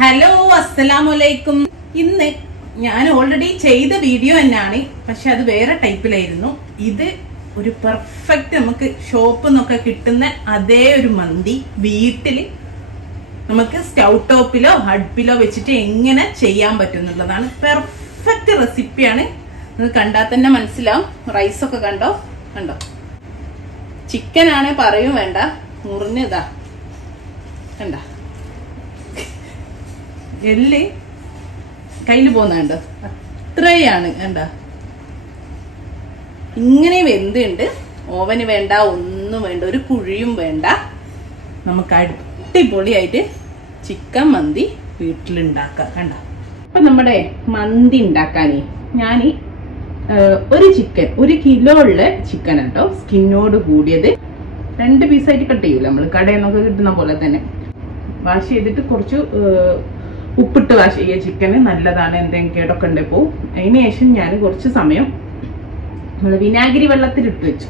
Hello അസ്സലാമലൈക്കും. ഇന്ന് ഞാൻ ഓൾറെഡി ചെയ്ത വീഡിയോ തന്നെയാണ്, പക്ഷെ അത് വേറെ ടൈപ്പിലായിരുന്നു. ഇത് ഒരു പെർഫെക്റ്റ് നമുക്ക് ഷോപ്പിൽ നിന്നൊക്കെ കിട്ടുന്ന അതേ ഒരു മന്തി വീട്ടിൽ നമുക്ക് സ്റ്റൗ ടോപ്പിലോ അടുപ്പിലോ വെച്ചിട്ട് എങ്ങനെ ചെയ്യാൻ പറ്റും എന്നുള്ളതാണ്. പെർഫെക്റ്റ് റെസിപ്പിയാണ്. ഇത് കണ്ടാൽ തന്നെ മനസ്സിലാവും. റൈസൊക്കെ കണ്ടോ ചിക്കൻ ആണെ പറയും വേണ്ട, മുറിഞ്ഞതാ കണ്ട, എല്ല് കയ്യിൽ പോകുന്നുണ്ടോ, അത്രയാണ് കണ്ട. ഇങ്ങനെ വെന്തുണ്ട്. ഓവന് വേണ്ട, ഒന്നും വേണ്ട, ഒരു കുഴിയും വേണ്ട. നമുക്ക് അടിപൊളിയായിട്ട് ചിക്കൻ മന്തി വീട്ടിലുണ്ടാക്കാം. കണ്ട. അപ്പൊ നമ്മുടെ മന്തി ഉണ്ടാക്കാനേ ഞാൻ ഒരു ചിക്കൻ, 1 കിലോ ഉള്ള ചിക്കൻ കേട്ടോ, സ്കിന്നോട് കൂടിയത് 2 പീസായിട്ട് കട്ട് ചെയ്യൂല നമ്മൾ കടയിൽ നിന്നൊക്കെ കിട്ടുന്ന പോലെ തന്നെ. വാഷ് ചെയ്തിട്ട് കുറച്ച് ഉപ്പിട്ട് വാഷ് ചെയ്യുക. ചിക്കന് നല്ലതാണ്, എന്തെങ്കിലും കേടൊക്കെ ഉണ്ട് പോവും. അതിന് ശേഷം ഞാൻ കുറച്ച് സമയം നമ്മൾ വിനാഗിരി വെള്ളത്തിൽ ഇട്ട് വെച്ചു.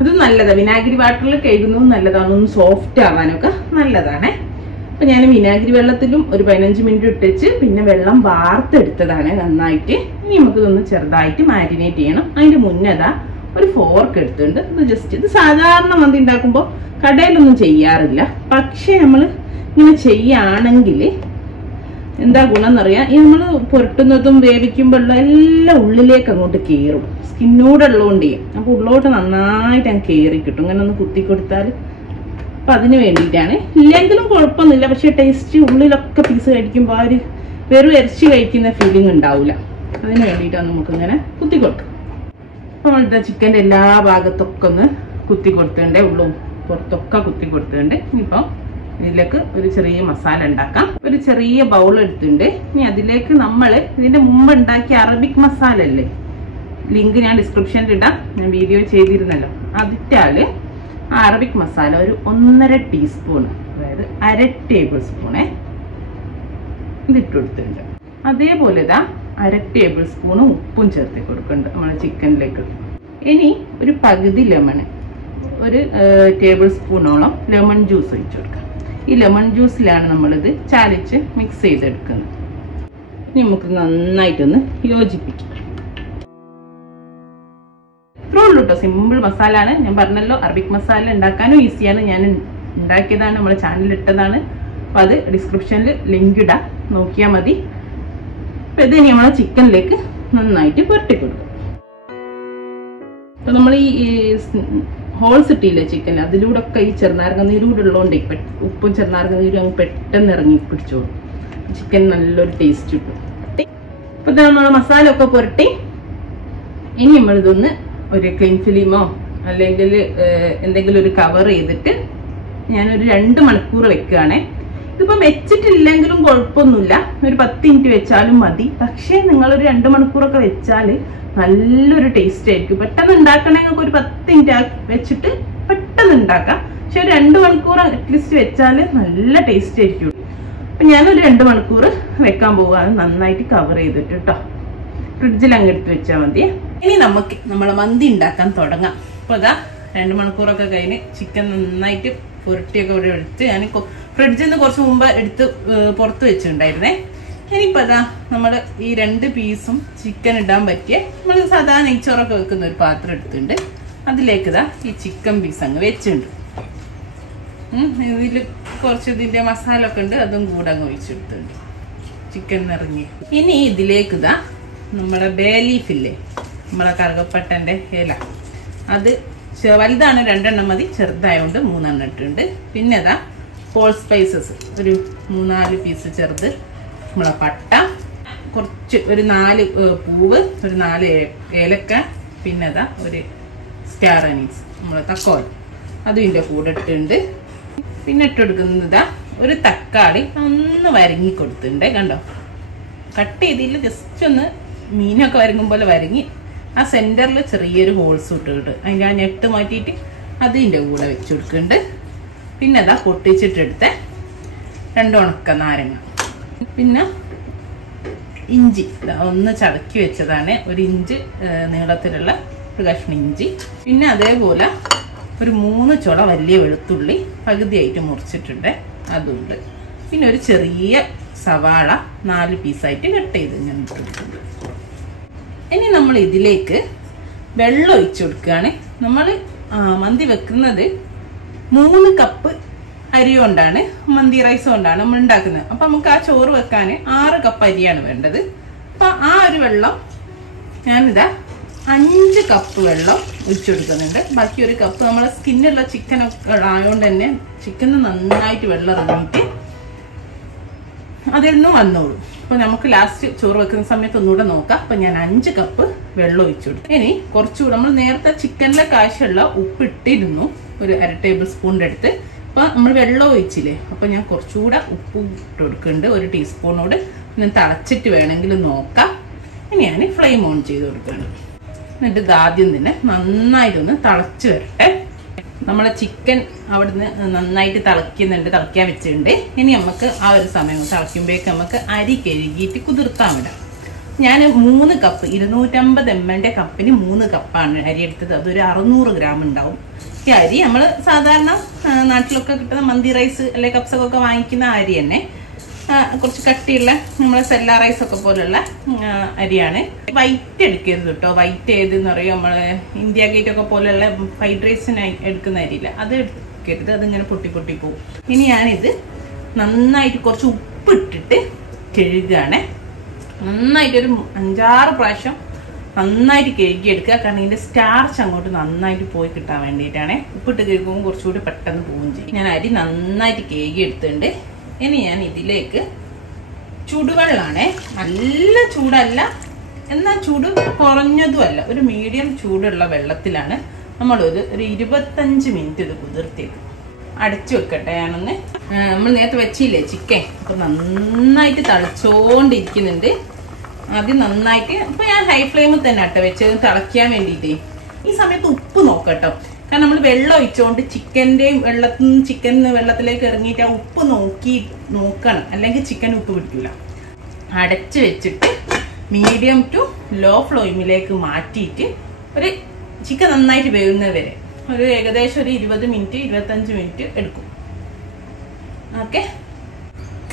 അത് നല്ലതാണ്, വിനാഗിരി വാട്ടറിൽ കഴുകുന്നതും നല്ലതാണ്, ഒന്ന് സോഫ്റ്റ് ആവാനൊക്കെ നല്ലതാണ്. അപ്പൊ ഞാൻ വിനാഗിരി വെള്ളത്തിലും ഒരു 15 മിനിറ്റ് ഇട്ടുവെച്ച് പിന്നെ വെള്ളം വാർത്തെടുത്തതാണ് നന്നായിട്ട്. ഇനി നമുക്ക് ഇതൊന്ന് ചെറുതായിട്ട് മാരിനേറ്റ് ചെയ്യണം. അതിന്റെ മുന്നേതാ ഒരു ഫോർക്ക് എടുത്തിട്ടുണ്ട്. ഇത് ജസ്റ്റ്, ഇത് സാധാരണ മന്തി ഉണ്ടാക്കുമ്പോൾ കടയിലൊന്നും ചെയ്യാറില്ല, പക്ഷെ നമ്മൾ ഇങ്ങനെ ചെയ്യുകയാണെങ്കിൽ എന്താ ഗുണം എന്നറിയാം, ഈ നമ്മൾ പുരട്ടുന്നതും വേവിക്കുമ്പോഴുള്ള എല്ലാം ഉള്ളിലേക്ക് അങ്ങോട്ട് കയറും. സ്കിന്നോടെ ഉള്ളതുകൊണ്ട് ചെയ്യും. അപ്പൊ ഉള്ളോട്ട് നന്നായിട്ട് അങ്ങ് കയറി കിട്ടും. ഇങ്ങനെ ഒന്ന് കുത്തി കൊടുത്താൽ. അപ്പൊ അതിന് വേണ്ടിയിട്ടാണ്. ഇല്ലെങ്കിലും കുഴപ്പമൊന്നുമില്ല, പക്ഷെ ടേസ്റ്റ് ഉള്ളിലൊക്കെ പീസ് കഴിക്കുമ്പോൾ ആ ഒരു വെറും ഇറച്ചി കഴിക്കുന്ന ഫീലിംഗ് ഉണ്ടാവില്ല. അതിന് വേണ്ടിയിട്ടാണ് നമുക്കിങ്ങനെ കുത്തി കൊടുക്കാം. അപ്പൊ നമ്മളുടെ ചിക്കൻ്റെ എല്ലാ ഭാഗത്തൊക്കെ ഒന്ന് കുത്തി കൊടുത്തിട്ടുണ്ട്, ഉള്ളും പുറത്തൊക്കെ കുത്തി കൊടുത്തിട്ടുണ്ട്. ഇനിയിപ്പം ഇതിലേക്ക് ഒരു ചെറിയ മസാല ഉണ്ടാക്കാം. ഒരു ചെറിയ ബൗൾ എടുത്തിട്ടുണ്ട്. ഇനി അതിലേക്ക് നമ്മൾ ഇതിന്റെ മുമ്പ് ഉണ്ടാക്കിയ അറബിക് മസാല അല്ലേ, ലിങ്ക് ഞാൻ ഡിസ്ക്രിപ്ഷനിൽ ഇടാം, ഞാൻ വീഡിയോ ചെയ്തിരുന്നല്ലോ. അതിട്ടാല് ആ അറബിക് മസാല ഒരു 1.5 ടീസ്പൂൺ, അതായത് 1/2 ടേബിൾ സ്പൂണേ ഇതിട്ട് കൊടുത്തിട്ടുണ്ട്. അതേപോലെ ഇതാ 1/2 ടേബിൾ സ്പൂണ് ഉപ്പും ചേർത്ത് കൊടുക്കുന്നുണ്ട് നമ്മളെ ചിക്കനിലേക്ക്. ഇനി ഒരു പകുതി ലെമണ്, ഒരു ടേബിൾ സ്പൂണോളം ലെമൺ ജ്യൂസ് ഒഴിച്ചു കൊടുക്കാം. ഈ ലെമൺ ജ്യൂസിലാണ് നമ്മളിത് ചാലിച്ച് മിക്സ് ചെയ്തെടുക്കുന്നത്. ഇനി നമുക്ക് നന്നായിട്ടൊന്ന് യോജിപ്പിക്കാം. ഇത്രേ ഉള്ളൂ കേട്ടോ, സിമ്പിൾ മസാല ആണ്. ഞാൻ പറഞ്ഞല്ലോ, അറബിക് മസാല ഉണ്ടാക്കാനും ഈസിയാണ്. ഞാൻ ഉണ്ടാക്കിയതാണ്, നമ്മുടെ ചാനലിൽ ഇട്ടതാണ്. അപ്പൊ അത് ഡിസ്ക്രിപ്ഷനിൽ ലിങ്ക് ഇടാം, നോക്കിയാൽ മതി. അപ്പൊ ഇത് നമ്മളെ ചിക്കനിലേക്ക് നന്നായിട്ട് പുരട്ടി കൊടുക്കും. അപ്പൊ നമ്മൾ ഈ ഹോൾസ് ഇട്ടില്ലേ ചിക്കൻ, അതിലൂടെ ഒക്കെ ഈ ചെറുനാരങ്ങ നീരൂടെ ഉള്ളതുകൊണ്ട് ഉപ്പും ചെറുനാരങ്ങ നീരും അങ്ങ് പെട്ടെന്ന് ഇറങ്ങി പിടിച്ചോളും. ചിക്കൻ നല്ലൊരു ടേസ്റ്റ് കിട്ടും. അപ്പൊ നമ്മൾ മസാല ഒക്കെ പുരട്ടി. ഇനി നമ്മളിതൊന്ന് ഒരു ക്ലീൻ ഫിലിമോ അല്ലെങ്കിൽ എന്തെങ്കിലും ഒരു കവർ ചെയ്തിട്ട് ഞാനൊരു 2 മണിക്കൂർ വെക്കുകയാണേ. ഇതിപ്പം വെച്ചിട്ടില്ലെങ്കിലും കുഴപ്പമൊന്നുമില്ല, ഒരു 10 മിനിറ്റ് വെച്ചാലും മതി. പക്ഷേ നിങ്ങളൊരു 2 മണിക്കൂറൊക്കെ വെച്ചാൽ നല്ലൊരു ടേസ്റ്റ് ആയിരിക്കും. പെട്ടെന്ന് ഉണ്ടാക്കണമെങ്കിൽ ഒരു 10 മിനിറ്റ് വെച്ചിട്ട് പെട്ടെന്ന് ഉണ്ടാക്കാം. പക്ഷെ ഒരു 2 മണിക്കൂർ അറ്റ്ലീസ്റ്റ് വെച്ചാൽ നല്ല ടേസ്റ്റ് ആയിരിക്കും. അപ്പം ഞാനൊരു 2 മണിക്കൂർ വെക്കാൻ പോവുകയാണ്, നന്നായിട്ട് കവർ ചെയ്തിട്ട് കേട്ടോ. ഫ്രിഡ്ജിൽ അങ്ങ് എടുത്ത് വെച്ചാൽ മതി. ഇനി നമുക്ക് നമ്മളെ മന്തി ഉണ്ടാക്കാൻ തുടങ്ങാം. അപ്പോൾ അതാ 2 മണിക്കൂറൊക്കെ കഴിഞ്ഞ് ചിക്കൻ നന്നായിട്ട് പുരട്ടിയൊക്കെ ഇവിടെ എടുത്ത് ഞാൻ ഫ്രിഡ്ജിൽ നിന്ന് കുറച്ച് മുമ്പ് എടുത്ത് പുറത്ത് വെച്ചിട്ടുണ്ടായിരുന്നേ. ഇനിയിപ്പോൾ അതാ നമ്മൾ ഈ 2 പീസും ചിക്കൻ ഇടാൻ പറ്റിയ നമ്മൾ സാധാരണ നെയ്ച്ചോറൊക്കെ വെക്കുന്ന ഒരു പാത്രം എടുത്തിട്ടുണ്ട്. അതിലേക്ക് ഇതാ ഈ ചിക്കൻ പീസ് അങ്ങ് വെച്ചിട്ടുണ്ട്. ഇതിൽ കുറച്ച് ഇതിൻ്റെ മസാല ഒക്കെ ഉണ്ട്, അതും കൂടെ അങ്ങ് ഒഴിച്ചെടുത്തിട്ടുണ്ട് ചിക്കൻ നിറങ്ങി. ഇനി ഇതിലേക്ക് ഇതാ നമ്മുടെ ബേ ലീഫില്ലേ, നമ്മളെ കറുകപ്പട്ടൻ്റെ ഇല, അത് വലുതാണ് 2 എണ്ണം മതി, ചെറുതായതുകൊണ്ട് 3 എണ്ണം ഇട്ടിട്ടുണ്ട്. പിന്നെ അതാ ഹോൾ സ്പൈസസ് ഒരു 3-4 പീസ് ചെറുത്, നമ്മളെ പട്ട കുറച്ച്, ഒരു 4 പൂവ്, ഒരു 4 ഏലക്ക, പിന്നെ അതാ ഒരു സ്റ്റാർ അനീസ്, നമ്മളെ തക്കോൽ, അതും ഇതിൻ്റെ കൂടെ ഇട്ടിട്ടുണ്ട്. പിന്നെ ഇട്ടെടുക്കുന്നതാ ഒരു തക്കാളി ഒന്ന് വരങ്ങി കൊടുത്തിട്ടുണ്ട്. കണ്ടോ, കട്ട് ചെയ്തില്ല, ജസ്റ്റ് ഒന്ന് മീനൊക്കെ വരങ്ങും പോലെ വരങ്ങി ആ സെൻറ്ററിൽ ചെറിയൊരു ഹോൾസ് ഇട്ടിട്ട് അതിൻ്റെ ആ ഞെട്ട് മാറ്റിയിട്ട് അതിൻ്റെ കൂടെ വെച്ച് കൊടുക്കുന്നുണ്ട്. പിന്നെ അതാ പൊട്ടിച്ചിട്ടെടുത്ത 2 ഉണക്ക നാരങ്ങ, പിന്നെ ഇഞ്ചി ഒന്ന് ചതക്കി വെച്ചതാണ്, 1 ഇഞ്ച് നീളത്തിലുള്ള ഒരു കഷ്ണം ഇഞ്ചി. പിന്നെ അതേപോലെ ഒരു 3 ചുള വലിയ വെളുത്തുള്ളി പകുതിയായിട്ട് മുറിച്ചിട്ടുണ്ട്, അതുണ്ട്. പിന്നെ ഒരു ചെറിയ സവാള 4 പീസായിട്ട് കട്ട് ചെയ്ത് ഇങ്ങനെ ഇട്ടിട്ടുണ്ട്. ഇനി നമ്മൾ ഇതിലേക്ക് വെള്ളം ഒഴിച്ചു കൊടുക്കുകയാണ്. നമ്മൾ മന്തി വെക്കുന്നത് 3 കപ്പ് അരി കൊണ്ടാണ്, മന്തി റൈസ് കൊണ്ടാണ് നമ്മൾ ഉണ്ടാക്കുന്നത്. അപ്പം നമുക്ക് ആ ചോറ് വെക്കാൻ 6 കപ്പ് അരിയാണ് വേണ്ടത്. അപ്പം ആ ഒരു വെള്ളം ഞാനിതാ 5 കപ്പ് വെള്ളം ഒഴിച്ചു കൊടുക്കുന്നുണ്ട്. ബാക്കി 1 കപ്പ് നമ്മളെ സ്കിന്നുള്ള ചിക്കനൊക്കെ ആയതുകൊണ്ട് തന്നെ ചിക്കന് നന്നായിട്ട് വെള്ളം ഇറങ്ങിയിട്ട് അതിൽ നിന്ന് വന്നോളൂ. അപ്പോൾ നമുക്ക് ലാസ്റ്റ് ചോറ് വെക്കുന്ന സമയത്ത് ഒന്നുകൂടെ നോക്കാം. അപ്പം ഞാൻ 5 കപ്പ് വെള്ളം ഒഴിച്ചു കൊടുത്തു. ഇനി കുറച്ചുകൂടെ നമ്മൾ നേരത്തെ ചിക്കനിലെ ആവശ്യമുള്ള ഉപ്പ് ഇട്ടിരുന്നു, ഒരു 1/2 ടേബിൾ സ്പൂണിൻ്റെ അടുത്ത്. അപ്പോൾ നമ്മൾ വെള്ളം ഒഴിച്ചില്ലേ, അപ്പോൾ ഞാൻ കുറച്ചുകൂടെ ഉപ്പ് ഇട്ട് കൊടുക്കുന്നുണ്ട്, 1 ടീസ്പൂണോട്. പിന്നെ തിളച്ചിട്ട് വേണമെങ്കിൽ നോക്കാം. ഇനി ഞാൻ ഫ്ലെയിം ഓൺ ചെയ്ത് കൊടുക്കുകയാണ്. എന്നിട്ട് ഇത് ആദ്യം തന്നെ നന്നായിട്ടൊന്ന് തിളച്ച് വരട്ടെ. നമ്മളെ ചിക്കൻ അവിടുന്ന് നന്നായിട്ട് തിളക്കാൻ വെച്ചിട്ടുണ്ട്. ഇനി നമുക്ക് ആ ഒരു സമയം തിളയ്ക്കുമ്പോഴേക്ക് നമുക്ക് അരി കഴുകിയിട്ട് കുതിർത്താൻ വിടാം. ഞാൻ 3 കപ്പ് 250 ml കപ്പിന് 3 കപ്പാണ് അരി എടുത്തത്. അതൊരു 600 ഗ്രാം ഉണ്ടാവും. ഈ അരി നമ്മൾ സാധാരണ നാട്ടിലൊക്കെ കിട്ടുന്ന മന്തി റൈസ് അല്ലെങ്കിൽ കപ്സൊക്കെ വാങ്ങിക്കുന്ന അരി തന്നെ, കുറച്ച് കട്ടിയുള്ള നമ്മളെ സെല്ല റൈസ് ഒക്കെ പോലുള്ള അരിയാണ്. വൈറ്റ് എടുക്കരുത് കേട്ടോ. വൈറ്റ് ഏതെന്ന് പറയും, നമ്മള് ഇന്ത്യ ഗേറ്റ് ഒക്കെ പോലുള്ള ഫ്രൈഡ് റൈസിന് എടുക്കുന്ന അരിയില്ല, അത് എടുക്കരുത്. അതിങ്ങനെ പൊട്ടി പോകും. ഇനി ഞാനിത് നന്നായിട്ട് കുറച്ച് ഉപ്പ് ഇട്ടിട്ട് കഴുകുകയാണ്. നന്നായിട്ടൊരു 5-6 പ്രാവശ്യം നന്നായിട്ട് കഴുകിയെടുക്കുക. കാരണം ഇതിന്റെ സ്റ്റാർച്ച് അങ്ങോട്ട് നന്നായിട്ട് പോയി കിട്ടാൻ വേണ്ടിയിട്ടാണ്. ഉപ്പിട്ട് കഴുകുമ്പോൾ കുറച്ചുകൂടി പെട്ടെന്ന് പോവുകയും ചെയ്യും. ഞാൻ അരി നന്നായിട്ട് കഴുകിയെടുത്തിട്ടുണ്ട്. ഇനി ഞാൻ ഇതിലേക്ക് ചൂടുവെള്ളമാണ്, നല്ല ചൂടല്ല എന്നാൽ ചൂട് കുറഞ്ഞതുമല്ല, ഒരു മീഡിയം ചൂടുള്ള വെള്ളത്തിലാണ് നമ്മളൊരു 25 മിനിറ്റ് ഇത് കുതിർത്തേക്ക് അടച്ചു വെക്കട്ടെ. ഞാനൊന്ന് നമ്മൾ നേരത്തെ വെച്ചില്ലേ ചിക്കൻ, അപ്പൊ നന്നായിട്ട് തിളച്ചോണ്ടിരിക്കുന്നുണ്ട്. ആദ്യം നന്നായിട്ട്, അപ്പൊ ഞാൻ ഹൈ ഫ്ലെയിമിൽ തന്നെ അട്ട വെച്ചത് തിളയ്ക്കാൻ വേണ്ടിയിട്ടേ. ഈ സമയത്ത് ഉപ്പ് നോക്കട്ടോ, കാരണം നമ്മൾ വെള്ളം ഒഴിച്ചുകൊണ്ട് ചിക്കൻ്റെയും വെള്ളത്തിലേക്ക് ഇറങ്ങിയിട്ട് ആ ഉപ്പ് നോക്കണം, അല്ലെങ്കിൽ ചിക്കൻ ഉപ്പ് പിടിക്കില്ല. അടച്ചു വെച്ചിട്ട് മീഡിയം ടു ലോ ഫ്ലെയിമിലേക്ക് മാറ്റിയിട്ട് ഒരു ചിക്കൻ നന്നായിട്ട് വേവുന്നത് വരെ ഒരു ഏകദേശം ഒരു 20 മിനിറ്റ് 25 മിനിറ്റ് എടുക്കും. ഓക്കെ,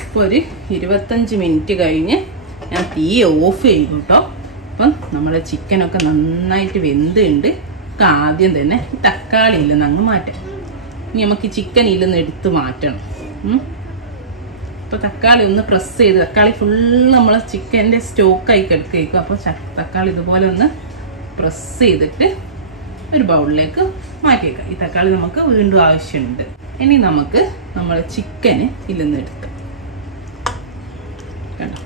ഇപ്പോൾ ഒരു 25 മിനിറ്റ് കഴിഞ്ഞ് ഞാൻ തീ ഓഫ് ചെയ്യും കേട്ടോ. അപ്പം നമ്മുടെ ചിക്കനൊക്കെ നന്നായിട്ട് വെന്തുണ്ട്. ആദ്യം തന്നെ തക്കാളി ഇല്ലെന്ന് അങ്ങ് മാറ്റാം. ഇനി നമുക്ക് ചിക്കൻ ഇല്ലെന്ന് എടുത്ത് മാറ്റണം. അപ്പോൾ തക്കാളി ഒന്ന് പ്രസ് ചെയ്ത്, തക്കാളി ഫുള്ള് നമ്മൾ ചിക്കൻ്റെ സ്റ്റോക്കായി കിടക്കും. അപ്പോൾ തക്കാളി ഇതുപോലെ ഒന്ന് പ്രസ് ചെയ്തിട്ട് ഒരു ബൗളിലേക്ക് മാറ്റിയേക്കാം. ഈ തക്കാളി നമുക്ക് വീണ്ടും ആവശ്യമുണ്ട്. ഇനി നമുക്ക് നമ്മൾ ചിക്കന് ഇല്ലെന്ന് എടുക്കാം. കണ്ടോ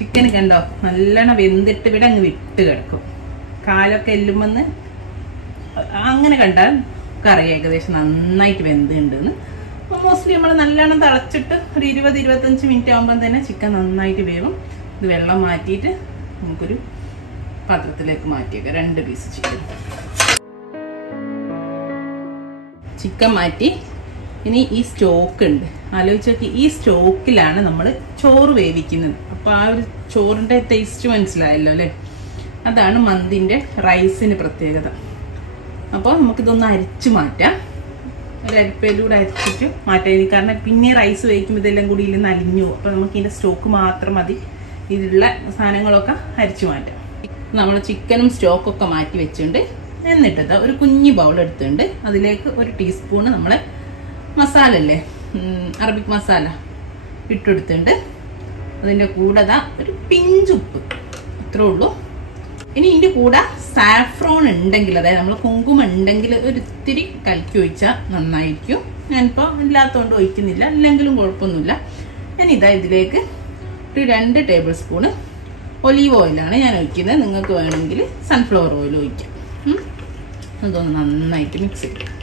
ചിക്കന് കണ്ടോ നല്ലോണം വെന്തിട്ട് ഇവിടെ അങ്ങ് വിട്ട് കിടക്കും. കാലൊക്കെ എല്ലുമെന്ന് അങ്ങനെ കണ്ടാൽ കറി ഏകദേശം നന്നായിട്ട് വെന്തുണ്ടെന്ന്. അപ്പോൾ മോസ്റ്റ്ലി നമ്മൾ നല്ലോണം തിളച്ചിട്ട് ഒരു 20-25 മിനിറ്റ് ആകുമ്പോൾ തന്നെ ചിക്കൻ നന്നായിട്ട് വേവും. ഇത് വെള്ളം മാറ്റിയിട്ട് നമുക്കൊരു പാത്രത്തിലേക്ക് മാറ്റിയേക്കാം. 2 പീസ് ചിക്കൻ മാറ്റി. ഇനി ഈ സ്റ്റോക്ക് ഉണ്ട്, ആലോചിച്ച് നോക്കി. ഈ സ്റ്റോക്കിലാണ് നമ്മൾ ചോറ് വേവിക്കുന്നത്. അപ്പോൾ ആ ഒരു ചോറിൻ്റെ ടേസ്റ്റ് മനസ്സിലായല്ലോ അല്ലേ? അതാണ് മന്തിൻ്റെ റൈസിന് പ്രത്യേകത. അപ്പോൾ നമുക്കിതൊന്ന് അരിച്ചു മാറ്റാം. ഒരു അരിപ്പയിലൂടെ അരിച്ചിട്ട് മാറ്റാം. കാരണം പിന്നെ റൈസ് വേവിക്കുമ്പോൾ ഇതെല്ലാം കൂടി ഇതിൽ നിന്ന് അലിഞ്ഞു പോകും. അപ്പോൾ നമുക്ക് ഇതിൻ്റെ സ്റ്റോക്ക് മാത്രം മതി. ഇതിലുള്ള സാധനങ്ങളൊക്കെ അരിച്ചു മാറ്റാം. നമ്മൾ ചിക്കനും സ്റ്റോക്കൊക്കെ മാറ്റി വെച്ചിട്ടുണ്ട്. എന്നിട്ടത് ഒരു കുഞ്ഞു ബൗൾ എടുത്തിട്ടുണ്ട്. അതിലേക്ക് 1 ടീസ്പൂണ് നമ്മളെ മസാല അല്ലേ, അറബിക് മസാല ഇട്ടെടുത്തിട്ടുണ്ട്. അതിൻ്റെ കൂടെ ഒരു പിഞ്ചുപ്പ്, അത്രേ ഉള്ളൂ. ഇനി ഇതിൻ്റെ കൂടെ സാഫ്രോൺ ഉണ്ടെങ്കിൽ, അതായത് നമ്മൾ കുങ്കുമം ഉണ്ടെങ്കിൽ ഒരു ഇത്തിരി കലക്കി ഒഴിച്ചാൽ നന്നായിരിക്കും. ഞാനിപ്പോൾ ഇല്ലാത്തതുകൊണ്ട് ഒഴിക്കുന്നില്ല, ഇല്ലെങ്കിലും കുഴപ്പമൊന്നുമില്ല. ഞാനിതാ ഇതിലേക്ക് ഒരു 2 ടേബിൾ സ്പൂണ് ഒലീവ് ഓയിലാണ് ഞാൻ ഒഴിക്കുന്നത്. നിങ്ങൾക്ക് വേണമെങ്കിൽ സൺഫ്ലവർ ഓയിൽ ഒഴിക്കാം. അതൊന്ന് നന്നായിട്ട് മിക്സ് ചെയ്യും.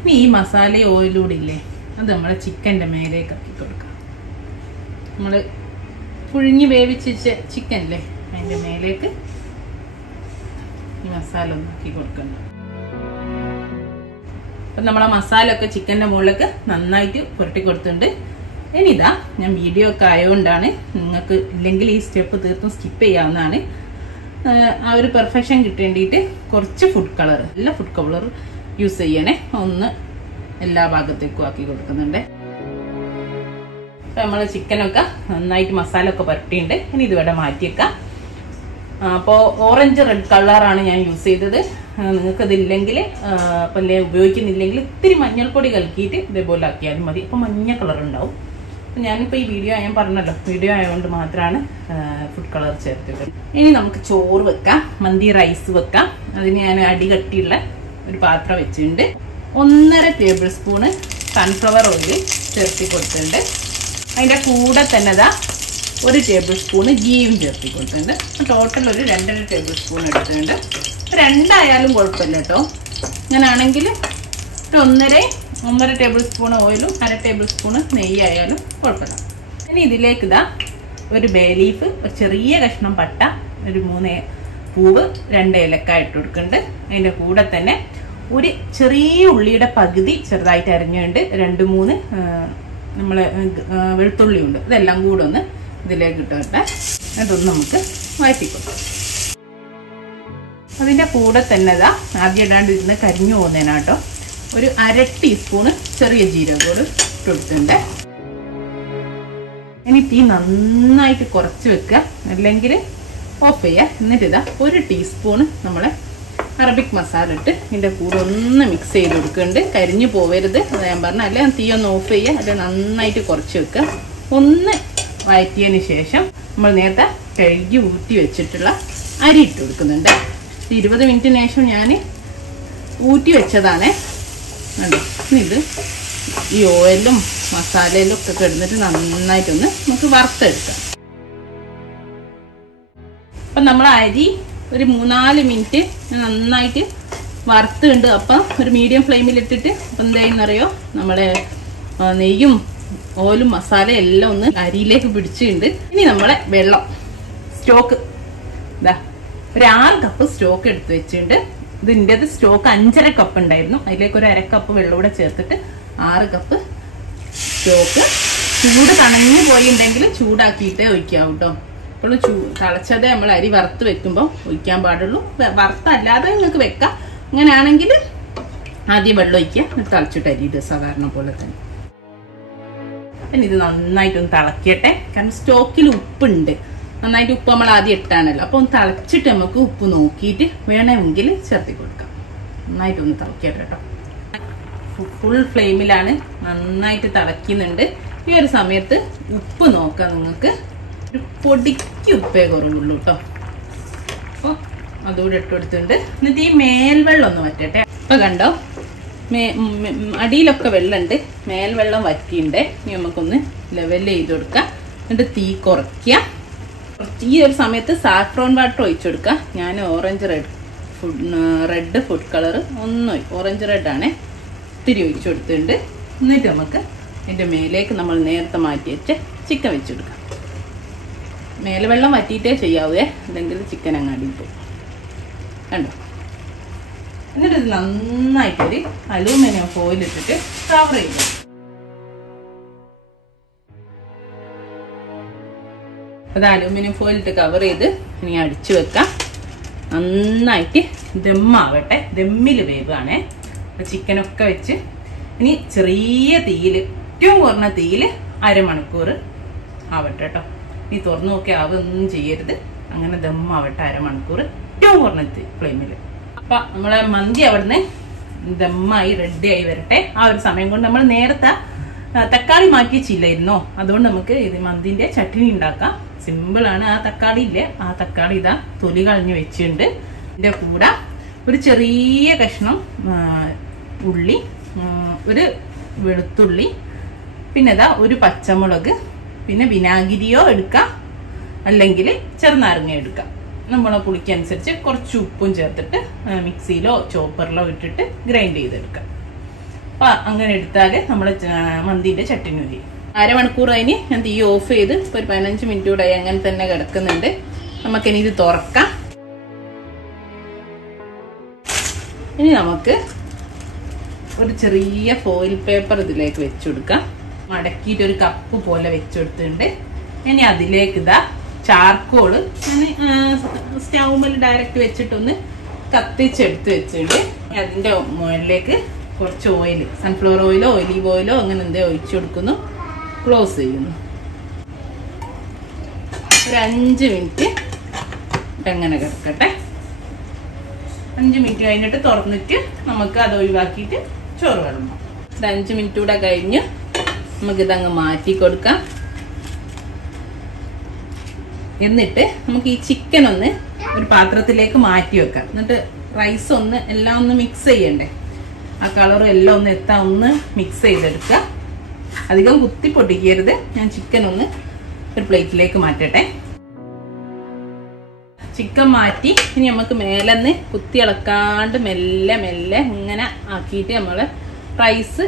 ഇനി ഈ മസാല ഓയിലൂടെ ഇല്ലേ, അത് നമ്മളെ ചിക്കൻ്റെ മേലേക്ക് ആക്കി കൊടുക്കാം. നമ്മൾ പുഴുങ്ങി വേവിച്ച് ചിക്കൻ അല്ലേ, അതിൻ്റെ മേലേക്ക് ഈ മസാല ഒന്ന് ആക്കി കൊടുക്കണം. അപ്പം നമ്മളെ മസാല ഒക്കെ ചിക്കൻ്റെ മുകളിലേക്ക് നന്നായിട്ട് പുരട്ടി കൊടുത്തിട്ടുണ്ട്. ഇനി ഇതാ ഞാൻ വീഡിയോ ഒക്കെ ആയതുകൊണ്ടാണ്, നിങ്ങൾക്ക് ഇല്ലെങ്കിൽ ഈ സ്റ്റെപ്പ് തീർത്തും സ്കിപ്പ് ചെയ്യാവുന്നതാണ്. ആ ഒരു പെർഫെക്ഷൻ കിട്ടേണ്ടിയിട്ട് കുറച്ച് ഫുഡ് കളർ, എല്ലാ ഫുഡ് കളർ യൂസ് ചെയ്യണേ. ഒന്ന് എല്ലാ ഭാഗത്തേക്കും ആക്കി കൊടുക്കുന്നുണ്ട്. അപ്പോൾ നമ്മൾ ചിക്കനൊക്കെ നന്നായിട്ട് മസാല ഒക്കെ പുരട്ടിയിട്ടുണ്ട്. ഇനി ഇതിവിടെ മാറ്റി വെക്കാം. അപ്പോൾ ഓറഞ്ച് റെഡ് കളറാണ് ഞാൻ യൂസ് ചെയ്തത്. നിങ്ങൾക്കതില്ലെങ്കിൽ അപ്പം ഉപയോഗിക്കുന്നില്ലെങ്കിൽ ഇത്തിരി മഞ്ഞൾപ്പൊടി കലക്കിയിട്ട് ഇതേപോലെ ആക്കിയാലും മതി. അപ്പോൾ മഞ്ഞ കളർ ഉണ്ടാവും. ഞാനിപ്പോൾ ഈ വീഡിയോ ഞാൻ പറഞ്ഞല്ലോ, വീഡിയോ ആയതുകൊണ്ട് മാത്രമാണ് ഫുഡ് കളർ ചേർത്തത്. ഇനി നമുക്ക് ചോറ് വെക്കാം, മന്തി റൈസ് വെക്കാം. അതിന് ഞാൻ അടികട്ടിയുള്ള ഒരു പാത്രം വെച്ചിട്ടുണ്ട്. 1.5 ടേബിൾ സ്പൂണ് സൺഫ്ലവർ ഓയിൽ ചേർത്തി കൊടുത്തിട്ടുണ്ട്. അതിൻ്റെ കൂടെ തന്നെ 1 ടേബിൾ സ്പൂണ് ഗീയും ചേർത്തി കൊടുത്തിട്ടുണ്ട്. ടോട്ടൽ ഒരു 2.5 ടേബിൾ സ്പൂൺ എടുത്തിട്ടുണ്ട്. 2 ആയാലും കുഴപ്പമില്ല കേട്ടോ. അങ്ങനെയാണെങ്കിൽ ഒരു 1.5 ടേബിൾ സ്പൂൺ ഓയിലും 1/2 ടേബിൾ സ്പൂണ് നെയ്യായാലും കുഴപ്പമില്ല. ഇനി ഇതിലേക്ക് ഒരു ബേ ലീഫ്, ഒരു ചെറിയ കഷ്ണം പട്ട, ഒരു 3 പൂവ്, 2 ഏലക്കായ ഇട്ട് കൊടുക്കുന്നുണ്ട്. അതിൻ്റെ കൂടെ തന്നെ ഒരു ചെറിയ ഉള്ളിയുടെ പകുതി ചെറുതായിട്ട് അരിഞ്ഞുകൊണ്ട് 2-3 നമ്മൾ വെളുത്തുള്ളി ഉണ്ട്. ഇതെല്ലാം കൂടെ ഒന്ന് ഇതിലേക്ക് ഇട്ടിട്ട് അതൊന്ന് നമുക്ക് വഴറ്റിക്കൊടുക്കാം. അതിൻ്റെ കൂടെ തന്നെ ആദ്യം ഇടാണ്ടിരുന്ന് കരിഞ്ഞു പോകുന്നതിനാട്ടോ ഒരു 1/2 ടീസ്പൂണ് ചെറിയ ജീരകോട് ഇട്ടുകൊടുത്തിട്ടുണ്ട്. ഇനി തീ നന്നായിട്ട് കുറച്ച് വെക്കുക, അല്ലെങ്കിൽ ഓഫ് ചെയ്യുക. എന്നിട്ട് 1 ടീസ്പൂണ് നമ്മളെ അറബിക് മസാല ഇട്ട് ഇതിൻ്റെ കൂടെ ഒന്ന് മിക്സ് ചെയ്ത് കൊടുക്കുന്നുണ്ട്. കരിഞ്ഞു പോവരുത്, അത് ഞാൻ പറഞ്ഞ. അല്ലെ തീ ഒന്ന് ഓഫ് ചെയ്യുക, അല്ലെ നന്നായിട്ട് കുറച്ച് വെക്കുക. ഒന്ന് വഴറ്റിയതിന് ശേഷം നമ്മൾ നേരത്തെ കഴുകി ഊറ്റി വെച്ചിട്ടുള്ള അരി ഇട്ട് കൊടുക്കുന്നുണ്ട്. 20 മിനിറ്റിന് ശേഷം ഞാൻ ഊറ്റി വെച്ചതാണ്. ഇത് ഈ ഓയിലും മസാലയിലും ഒക്കെ കിടന്നിട്ട് നന്നായിട്ടൊന്ന് നമുക്ക് വറുത്തെടുക്കാം. അപ്പം നമ്മൾ അരി ഒരു 3-4 മിനിറ്റ് നന്നായിട്ട് വറുത്തുണ്ട്. അപ്പം ഒരു മീഡിയം ഫ്ലെയിമിലിട്ടിട്ട് അപ്പം എന്തായെന്നറിയോ, നമ്മുടെ നെയ്യും ഓയിലും മസാല എല്ലാം ഒന്ന് അരിയിലേക്ക് പിടിച്ചിട്ടുണ്ട്. ഇനി നമ്മളെ വെള്ളം സ്റ്റോക്ക് ഒരു 6 കപ്പ് സ്റ്റോക്ക് എടുത്ത് വെച്ചിട്ടുണ്ട്. ഇതിൻ്റെത് സ്റ്റോക്ക് 5.5 കപ്പ് ഉണ്ടായിരുന്നു. അതിലേക്ക് ഒരു 1/2 കപ്പ് വെള്ളം കൂടെ ചേർത്തിട്ട് 6 കപ്പ് സ്റ്റോക്ക്. ചൂട് തണഞ്ഞു പോയിട്ടുണ്ടെങ്കിൽ ചൂടാക്കിയിട്ടേ ഒഴിക്കാം കേട്ടോ. ഇപ്പോൾ തിളച്ചതേ നമ്മൾ അരി വറുത്ത് വെക്കുമ്പോൾ ഒഴിക്കാൻ പാടുള്ളൂ. വറുത്തല്ലാതെ നിങ്ങൾക്ക് വെക്കാം. അങ്ങനെയാണെങ്കിൽ ആദ്യം വെള്ളം ഒഴിക്കുക, എന്നിട്ട് തിളച്ചിട്ട് അരി ഇത് സാധാരണ പോലെ തന്നെ. പിന്നെ ഇത് നന്നായിട്ടൊന്ന് തിളക്കട്ടെ. കാരണം സ്റ്റോക്കിൽ ഉപ്പുണ്ട്, നന്നായിട്ട് ഉപ്പ് നമ്മൾ ആദ്യം ഇട്ടാണല്ലോ. അപ്പോൾ ഒന്ന് തിളച്ചിട്ട് നമുക്ക് ഉപ്പ് നോക്കിയിട്ട് വേണമെങ്കിൽ ചേർത്തി കൊടുക്കാം. നന്നായിട്ടൊന്ന് തിളക്കട്ടെ കേട്ടോ. ഫുൾ ഫ്ലെയിമിലാണ്, നന്നായിട്ട് തിളയ്ക്കുന്നുണ്ട്. ഈ ഒരു സമയത്ത് ഉപ്പ് നോക്കാം. നിങ്ങൾക്ക് ഒരു പൊടിക്ക് ഉപ്പേ കുറവുള്ളൂ കേട്ടോ. അപ്പോൾ അതുകൂടെ ഇട്ട് കൊടുത്തിട്ടുണ്ട്. എന്നിട്ട് ഈ മേൽവെള്ളം ഒന്ന് വറ്റട്ടെ. അപ്പോൾ കണ്ടോ, അടിയിലൊക്കെ വെള്ളമുണ്ട്, മേൽവെള്ളം വറ്റിയുണ്ട്. ഇനി നമുക്കൊന്ന് ലെവൽ ചെയ്ത് കൊടുക്കാം. എന്നിട്ട് തീ കുറയ്ക്കുക. ഈ ഒരു സമയത്ത് സാഫ്രോൺ വാട്ടർ ഒഴിച്ചു കൊടുക്കുക. ഞാൻ റെഡ് ഫുഡ് കളർ ഓറഞ്ച് റെഡാണ് ഇത്തിരി ഒഴിച്ചു കൊടുത്തിട്ടുണ്ട്. എന്നിട്ട് നമുക്ക് ഇതിൻ്റെ മേലേക്ക് നമ്മൾ നേരത്തെ മാറ്റി വെച്ച് ചിക്കൻ വെച്ച് കൊടുക്കാം. മേലെ വെള്ളം വറ്റിയിട്ടേ ചെയ്യാവേ, അല്ലെങ്കിൽ ചിക്കൻ അങ്ങാടി പോകും. കണ്ടോ. എന്നിട്ട് ഇത് നന്നായിട്ടൊരു അലൂമിനിയം ഫോയിൽ ഇട്ടിട്ട് കവർ ചെയ്തു. അത് അലൂമിനിയം ഫോയിൽ ഇട്ട് കവർ ചെയ്ത് ഇനി അടിച്ചു വെക്കാം. നന്നായിട്ട് ദമ്മാവട്ടെ. ദമ്മിൽ വേവാണേ. ചിക്കനൊക്കെ വെച്ച് ഇനി ചെറിയ തീയിൽ, ഏറ്റവും കുറഞ്ഞ തീയിൽ 1/2 മണിക്കൂർ ആവട്ടെ കേട്ടോ. ഇനി തുറന്നു നോക്കി ആവൊന്നും ചെയ്യരുത്. അങ്ങനെ ദമ്മാവട്ടെ 1/2 മണിക്കൂർ ഏറ്റവും കുറഞ്ഞ ഫ്ലെയിമിൽ. അപ്പം നമ്മളെ മന്തി അവിടുന്ന് ദമ്മായി റെഡിയായി വരട്ടെ. ആ ഒരു സമയം കൊണ്ട് നമ്മൾ നേരത്തെ തക്കാളി മാറ്റി വെച്ചില്ലായിരുന്നോ, അതുകൊണ്ട് നമുക്ക് ഇത് മന്തിൻ്റെ ചട്നി ഉണ്ടാക്കാം. സിമ്പിളാണ്. ആ തക്കാളി ഇല്ലേ, ആ തക്കാളി ഇതാ തൊലി കളഞ്ഞ് വെച്ചിട്ടുണ്ട്. ഇതിൻ്റെ കൂടെ ഒരു ചെറിയ കഷ്ണം ഉള്ളി, ഒരു വെളുത്തുള്ളി, പിന്നെ ഇതാ ഒരു പച്ചമുളക്, പിന്നെ വിനാഗിരിയോ എടുക്കാം, അല്ലെങ്കിൽ ചെറുനാരങ്ങ എടുക്കാം. നമ്മളെ പുളിക്കനുസരിച്ച് കുറച്ച് ഉപ്പും ചേർത്തിട്ട് മിക്സിയിലോ ചോപ്പറിലോ ഇട്ടിട്ട് ഗ്രൈൻഡ് ചെയ്തെടുക്കാം. അപ്പം അങ്ങനെ എടുത്താൽ നമ്മുടെ മന്തിൻ്റെ ചട്ടിനി മതി. 1/2 മണിക്കൂർ കഴിഞ്ഞ് ഞാൻ തീ ഓഫ് ചെയ്ത് ഇപ്പോൾ ഒരു 15 മിനിറ്റ് കൂടെ അങ്ങനെ തന്നെ കിടക്കുന്നുണ്ട്. നമുക്കിനി ഇത് തുറക്കാം. ഇനി നമുക്ക് ഒരു ചെറിയ ഫോയിൽ പേപ്പർ ഇതിലേക്ക് വെച്ച് കൊടുക്കാം. മടക്കിയിട്ട് ഒരു കപ്പ് പോലെ വെച്ചെടുത്തിട്ടുണ്ട്. ഇനി അതിലേക്ക് ഇതാ ചാർക്കോള് ഞാൻ സ്റ്റൗമിൽ ഡയറക്റ്റ് വെച്ചിട്ടൊന്ന് കത്തിച്ചെടുത്ത് വെച്ചിട്ടുണ്ട്. അതിൻ്റെ മുകളിലേക്ക് കുറച്ച് ഓയിൽ, സൺഫ്ലവർ ഓയിലോ ഒലീവ് ഓയിലോ അങ്ങനെ എന്തോ ഒഴിച്ചു കൊടുക്കുന്നു. ക്ലോസ് ചെയ്യുന്നു. ഒരു 5 മിനിറ്റ് അങ്ങനെ കിടക്കട്ടെ. 5 മിനിറ്റ് കഴിഞ്ഞിട്ട് തുറന്നിട്ട് നമുക്ക് അത് ഒഴിവാക്കിയിട്ട് ചോറ് വിളമ്പണം. ഒരു 5 മിനിറ്റ് കൂടെ കഴിഞ്ഞ് നമുക്കിതങ്ങ് മാറ്റി കൊടുക്കാം. എന്നിട്ട് നമുക്ക് ഈ ചിക്കൻ ഒന്ന് ഒരു പാത്രത്തിലേക്ക് മാറ്റി വെക്കാം. എന്നിട്ട് റൈസ് ഒന്ന് എല്ലാം ഒന്ന് മിക്സ് ചെയ്യണ്ടേ, ആ കളറും എല്ലാം ഒന്ന് എത്താൻ ഒന്ന് മിക്സ് ചെയ്തെടുക്കുക. അധികം കുത്തി പൊട്ടിക്കരുത്. ഞാൻ ചിക്കൻ ഒന്ന് ഒരു പ്ലേറ്റിലേക്ക് മാറ്റട്ടെ. ചിക്കൻ മാറ്റി ഇനി നമുക്ക് മേലെന്ന് കുത്തി ഇളക്കാണ്ട് മെല്ലെ മെല്ലെ ഇങ്ങനെ ആക്കിയിട്ട് നമ്മൾ റൈസ്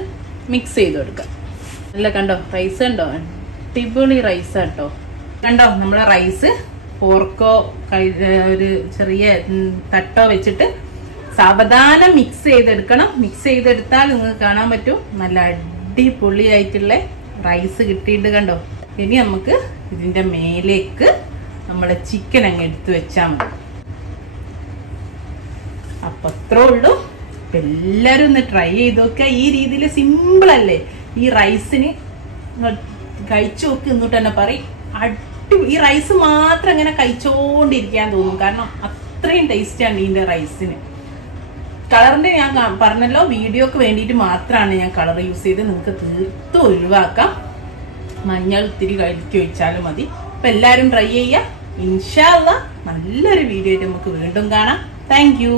മിക്സ് ചെയ്ത് കൊടുക്കാം. നല്ല കണ്ടോ റൈസ് കണ്ടോ, അടിപൊളി റൈസ് കേട്ടോ. കണ്ടോ നമ്മളെ റൈസ് പോർക്കോ ഒരു ചെറിയ തട്ടോ വെച്ചിട്ട് സാവധാനം മിക്സ് ചെയ്തെടുക്കണം. മിക്സ് ചെയ്തെടുത്താൽ നിങ്ങൾക്ക് കാണാൻ പറ്റും നല്ല അടിപൊളിയായിട്ടുള്ള റൈസ് കിട്ടിയിട്ട് കണ്ടോ. ഇനി നമുക്ക് ഇതിന്റെ മേലേക്ക് നമ്മുടെ ചിക്കൻ അങ്ങ് എടുത്ത് വെച്ചാൽ മതി. അപ്പൊ അത്രേ ഉള്ളൂ. എല്ലാരും ഒന്ന് ട്രൈ ചെയ്ത് നോക്കുക. ഈ രീതിയിൽ സിമ്പിൾ അല്ലേ. ഈ റൈസിന് കഴിച്ചു നോക്ക് എന്നിട്ട് തന്നെ പറയും ഈ റൈസ് മാത്രം ഇങ്ങനെ കഴിച്ചോണ്ടിരിക്കാൻ തോന്നും. കാരണം അത്രയും ടേസ്റ്റാണ് ഇതിന്റെ റൈസിന്. കളറിന്റെ ഞാൻ പറഞ്ഞല്ലോ വീഡിയോക്ക് വേണ്ടിയിട്ട് മാത്രമാണ് ഞാൻ കളർ യൂസ് ചെയ്ത്. നിങ്ങൾക്ക് തീർത്തും ഒഴിവാക്കാം. മഞ്ഞൾ ഇത്തിരി കഴിക്കി വെച്ചാലും മതി. അപ്പൊ എല്ലാരും ട്രൈ ചെയ്യുക. ഇൻഷാ അല്ലാഹ് നല്ലൊരു വീഡിയോ ആയിട്ട് നമുക്ക് വീണ്ടും കാണാം. Thank you.